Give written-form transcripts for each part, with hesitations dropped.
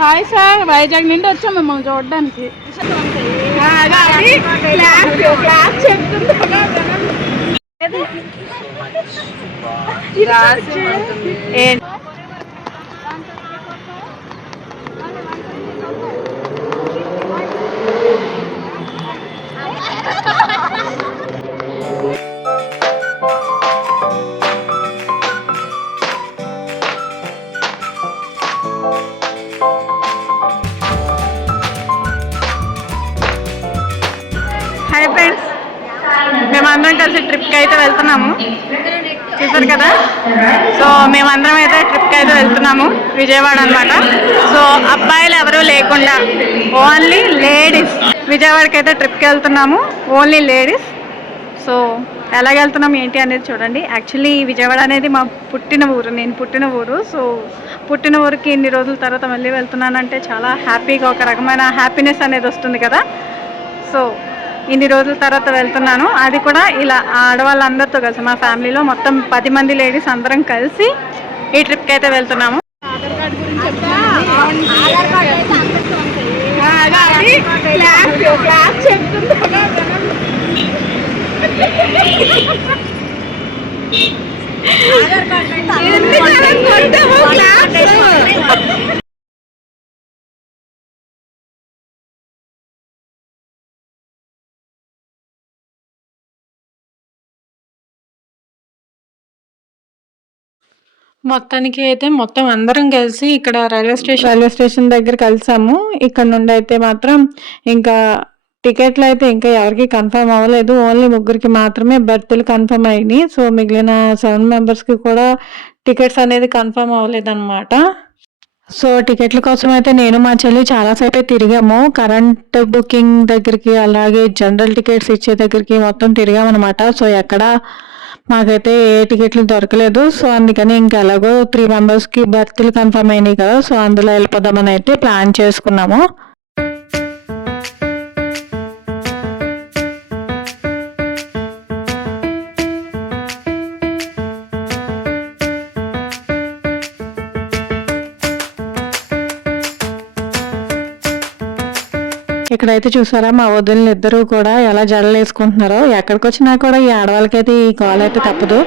Hi sir, Vizag నుండి వచ్చాం మిమ్మల్ని చూడడానికి. హాయ్ ఫ్రెండ్స్, మేమందరం కలిసి ట్రిప్కి అయితే వెళ్తున్నాము. చూసారు కదా. సో మేమందరం అయితే ట్రిప్కి అయితే వెళ్తున్నాము, విజయవాడ అనమాట. సో అబ్బాయిలు ఎవరూ లేకుండా ఓన్లీ లేడీస్. విజయవాడకి అయితే ట్రిప్కి వెళ్తున్నాము, ఓన్లీ లేడీస్. సో ఎలాగ వెళ్తున్నాం ఏంటి అనేది చూడండి. యాక్చువల్లీ విజయవాడ అనేది మా పుట్టిన ఊరు, నేను పుట్టిన ఊరు. సో పుట్టిన ఊరికి ఇన్ని రోజుల తర్వాత మళ్ళీ వెళ్తున్నానంటే చాలా హ్యాపీగా, ఒక రకమైన హ్యాపీనెస్ అనేది వస్తుంది కదా. సో ఇన్ని రోజుల తర్వాత వెళ్తున్నాను, అది కూడా ఇలా ఆడవాళ్ళందరితో కలిసి. మా ఫ్యామిలీలో మొత్తం 10 మంది లేడీస్ అందరం కలిసి ఈ ట్రిప్కి అయితే వెళ్తున్నాము. ఆధార్ కార్డు గురించి మొత్తానికి అయితే మొత్తం అందరం కలిసి ఇక్కడ రైల్వే స్టేషన్ దగ్గర కలిసాము. ఇక్కడ నుండి అయితే మాత్రం ఇంకా టికెట్లు అయితే ఇంకా ఎవరికి కన్ఫర్మ్ అవ్వలేదు, ఓన్లీ ముగ్గురికి మాత్రమే బర్త్లు కన్ఫర్మ్ అయినాయి. సో మిగిలిన 7 మెంబర్స్కి కూడా టికెట్స్ అనేది కన్ఫర్మ్ అవ్వలేదన్నమాట. సో టికెట్ల కోసం అయితే నేను మా చెల్లి చాలాసేపే తిరిగాము. కరెంట్ బుకింగ్ దగ్గరికి, అలాగే జనరల్ టికెట్స్ ఇచ్చే దగ్గరికి మొత్తం తిరిగామన్నమాట. సో ఎక్కడ మాకైతే ఏ టికెట్లు దొరకలేదు. సో అందుకని ఇంకా ఎలాగో 3 మెంబర్స్కి బర్త్లు కన్ఫర్మ్ అయినాయి కదా, సో అందులో వెళ్ళిపోదామని అయితే ప్లాన్ చేసుకున్నాము. ఇక్కడైతే చూసారా, మా వదిలిన ఇద్దరు కూడా ఎలా జడలు వేసుకుంటున్నారో. ఎక్కడికి వచ్చినా కూడా ఈ ఆడవాళ్ళకైతే ఈ కాల్ అయితే తప్పదు.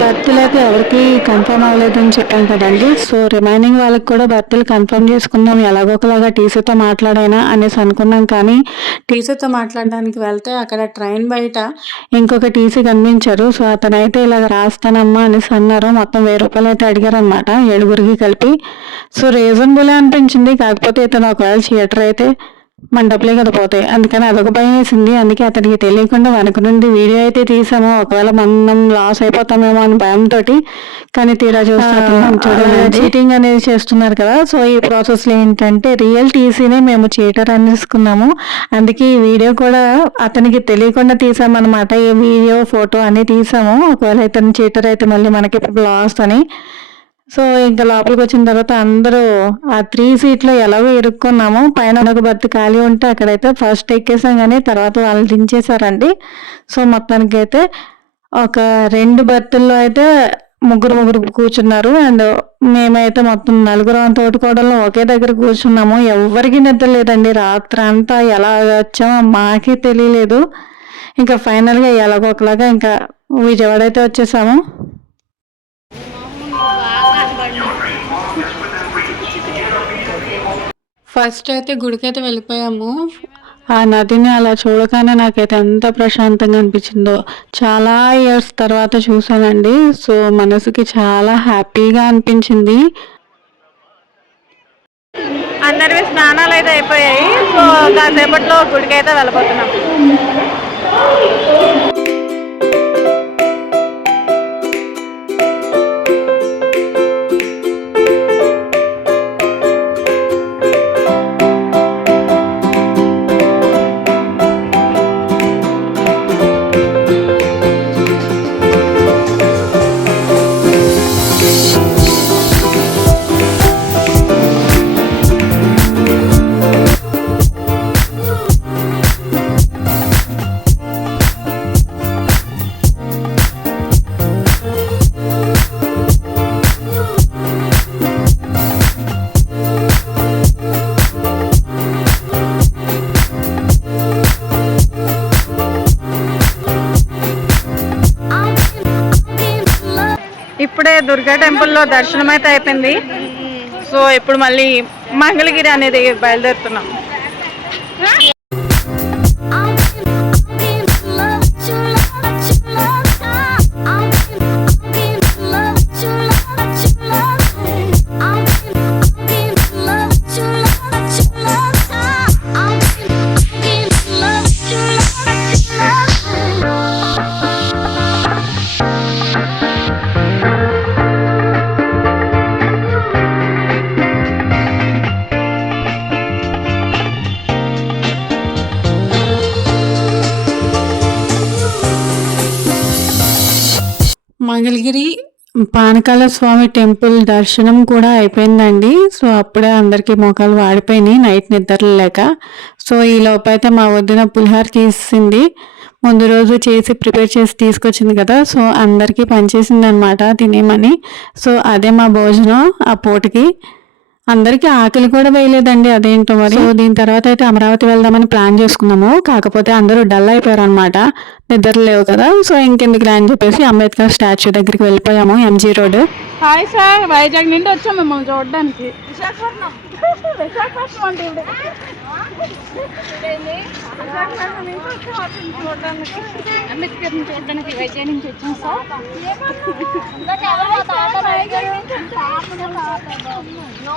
బర్త్లు అయితే ఎవరికి కన్ఫర్మ్ అవ్వలేదని చెప్పాను కదండి. సో రిమైనింగ్ వాళ్ళకి కూడా బర్త్లు కన్ఫర్మ్ చేసుకుందాం, ఎలాగోకలాగా టీసీతో మాట్లాడైనా అనేసి అనుకున్నాం. కానీ టీసీతో మాట్లాడడానికి వెళ్తే అక్కడ ట్రైన్ బయట ఇంకొక టీసీ కనిపించారు. సో అతనైతే ఇలాగ రాస్తానమ్మా అనేసి అన్నారు. మొత్తం 1000 రూపాయలు అయితే అడిగారు అనమాట, 7గురికి కలిపి. సో రీజనబులే అనిపించింది. కాకపోతే ఇతను ఒకవేళ థియేటర్ అయితే మన డబ్బులే కదా పోతాయి, అందుకని అదొక భయం వేసింది. అందుకే అతనికి తెలియకుండా వెనక నుండి వీడియో అయితే తీసాము, ఒకవేళ మనం లాస్ అయిపోతామేమో అని భయంతో. కానీ తీరా చూస్తే చీటింగ్ అనేది చేస్తున్నారు కదా. సో ఈ ప్రాసెస్లో ఏంటంటే రియల్ టీసీనే మేము చీటర్ అనేసుకున్నాము. అందుకే ఈ వీడియో కూడా అతనికి తెలియకుండా తీసామన్నమాట. ఈ వీడియో ఫోటో అన్ని తీసాము, ఒకవేళ ఇతను చీటర్ అయితే మళ్ళీ మనకి లాస్ అని. సో ఇంకా లోపలికి వచ్చిన తర్వాత అందరూ ఆ 3 సీట్లో ఎలాగో ఇరుక్కున్నాము. పైన ఒక బర్త్ ఖాళీ ఉంటే అక్కడైతే ఫస్ట్ ఎక్కేసాం, కానీ తర్వాత వాళ్ళు దించేశారండి. సో మొత్తానికి అయితే ఒక 2 బర్తుల్లో అయితే ముగ్గురు కూర్చున్నారు. అండ్ మేమైతే మొత్తం 4 తోటికోడల్లో ఒకే దగ్గర కూర్చున్నాము. ఎవరికి నిద్ర లేదండి, రాత్రి అంతా ఎలా వచ్చామో మాకే తెలియలేదు. ఇంకా ఫైనల్గా ఎలాగోకలాగా ఇంకా విజయవాడ అయితే వచ్చేసాము. ఫస్ట్ అయితే గుడికైతే వెళ్ళిపోయాము. ఆ నదిని అలా చూడగానే నాకైతే ఎంత ప్రశాంతంగా అనిపించిందో. చాలా ఇయర్స్ తర్వాత చూసానండి. సో మనసుకి చాలా హ్యాపీగా అనిపించింది. అందరివి స్నానాలు అయితే అయిపోయాయి. సో కాసేపట్లో గుడికైతే వెళ్ళిపోతున్నాం. ఇప్పుడే దుర్గా టెంపుల్లో దర్శనం అయితే అయిపోయింది. సో ఇప్పుడు మళ్ళీ మంగళగిరి అనేది బయలుదేరుతున్నాం. మంగళగిరి పానకాల స్వామి టెంపుల్ దర్శనం కూడా అయిపోయిందండి. సో అప్పుడే అందరికీ మొఖాలు వాడిపోయినాయి నైట్ నిద్రలు లేక. సో ఈ లోపైతే మా వదిన పులిహార తీసింది. ముందు రోజు చేసి ప్రిపేర్ చేసి తీసుకొచ్చింది కదా, సో అందరికీ పనిచేసింది అనమాట తినేమని. సో అదే మా భోజనం ఆ పూటకి. అందరికీ ఆకలి కూడా వేయలేదండి, అదేంటో మరి. సో దీని తర్వాత అయితే అమరావతి వెళ్దామని ప్లాన్ చేసుకున్నాము. కాకపోతే అందరూ డల్ అయిపోయారు అనమాట, నిద్ర లేవు కదా. సో ఇంకెందుకు అని చెప్పేసి అంబేద్కర్ స్టాచ్యూ దగ్గరికి వెళ్ళిపోయాము, MG road. Hi sir, Vizag నుండి వచ్చాం మిమ్మల్ని చూడడానికి. విశాఖపట్నం అంటే అంబేద్కర్ ని చూడడానికి వైజాగ్ నుంచి వచ్చాం సార్.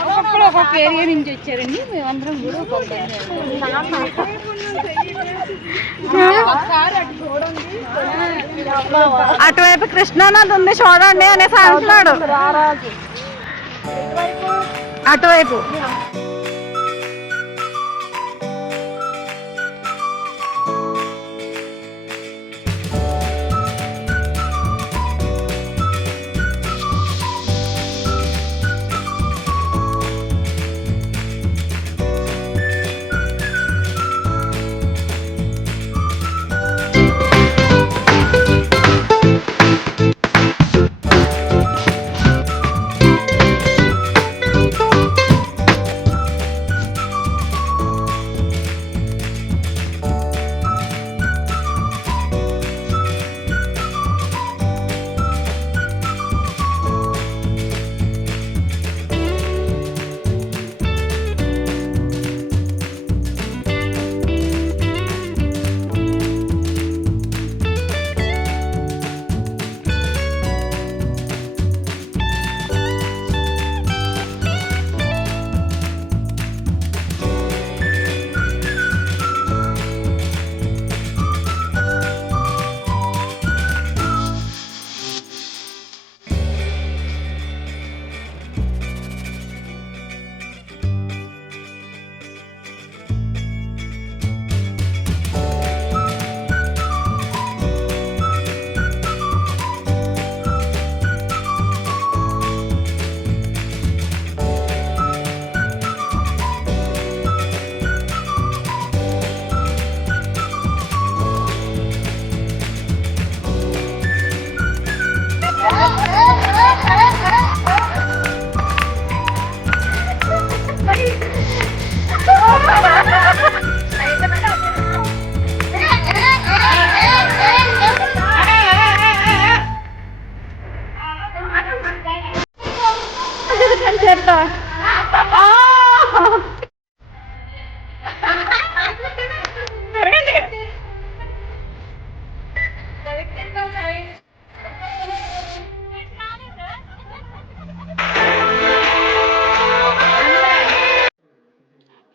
ఒకప్పుడు ఒక్కొక్క ఏరియా నుంచి వచ్చారండి, మేమందరం కూడా అటువైపు కృష్ణానది ఉంది చూడండి అనేసి అంటున్నాడు. అటువైపు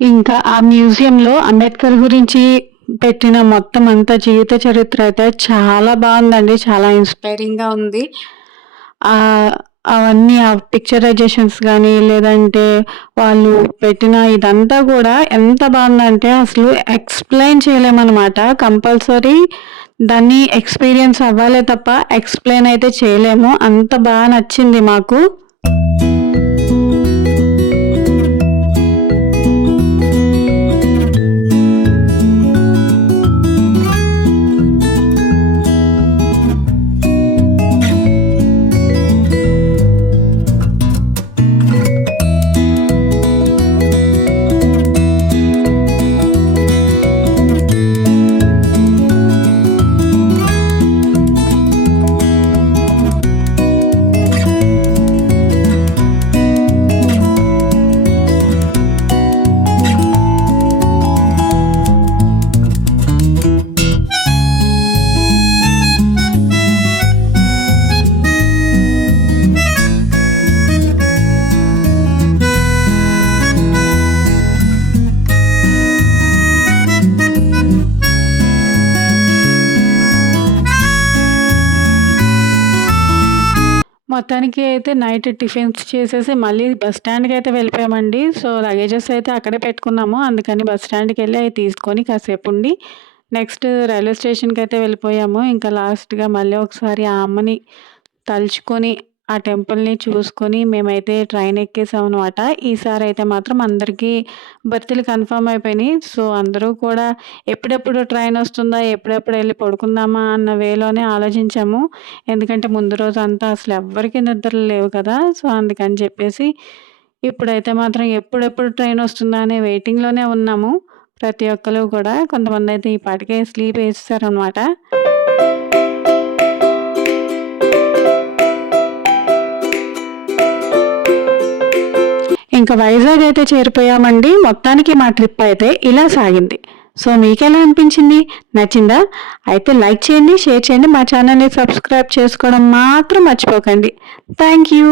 ఇంకా ఆ మ్యూజియంలో అంబేద్కర్ గురించి పెట్టిన మొత్తం అంతా జీవిత చరిత్ర అయితే చాలా బాగుందండి, చాలా ఇన్స్పైరింగ్గా ఉంది. అవన్నీ ఆ పిక్చరైజేషన్స్ కానీ లేదంటే వాళ్ళు పెట్టిన ఇదంతా కూడా ఎంత బాగుందంటే అసలు ఎక్స్ప్లెయిన్ చేయలేమన్నమాట. కంపల్సరీ దాన్ని ఎక్స్పీరియన్స్ అవ్వాలే తప్ప ఎక్స్ప్లెయిన్ అయితే చేయలేము, అంత బాగా నచ్చింది మాకు. మొత్తానికి అయితే నైట్ టిఫిన్స్ చేసేసి మళ్ళీ బస్ స్టాండ్‌కి అయితే వెళ్ళిపోయామండి. సో, లగేజెస్ అయితే అక్కడే పెట్టుకున్నాము. అందుకని బస్ స్టాండ్‌కి వెళ్ళి అవి తీసుకొని కాసేపు ఉండి నెక్స్ట్ రైల్వే స్టేషన్‌కి అయితే వెళ్ళిపోయాము. ఇంకా లాస్ట్‌గా మళ్ళీ ఒకసారి ఆ అమ్మని తలుచుకొని ఆ టెంపుల్‌ని చూసుకొని మేమైతే ట్రైన్ ఎక్కేసామనమాట. ఈసారి అయితే మాత్రం అందరికీ బెర్తులు కన్ఫర్మ్ అయిపోయినాయి. సో, అందరూ కూడా ఎప్పుడెప్పుడు ట్రైన్ వస్తుందా? ఎప్పుడెప్పుడు ఎళ్లి పడుకుందామా? అన్న వేలోనే ఆలోచించాము. ఎందుకంటే ముందు రోజంతా అసలు ఎవ్వరికీ నిద్రలు లేవు కదా! సో, అందుకని చెప్పేసి ఇప్పుడైతే మాత్రం ఎప్పుడెప్పుడు ట్రైన్ వస్తుందా అనే వెయిటింగ్‌లోనే ఉన్నాము. ప్రతి ఒక్కళ్ళు కూడా. కొంతమందయితే ఈ పాటికే స్లీప్ ఏసేసారనమాట. ఇంకా వైజాగ్ అయితే చేరిపోయామండి. మొత్తానికి మా ట్రిప్ అయితే ఇలా సాగింది. సో, మీకెలా అనిపించింది? నచ్చిందా? అయితే లైక్ చేయండి, షేర్ చేయండి. మా ఛానల్‌ని సబ్స్క్రైబ్ చేసుకోవడం మాత్రం మర్చిపోకండి. Thank you.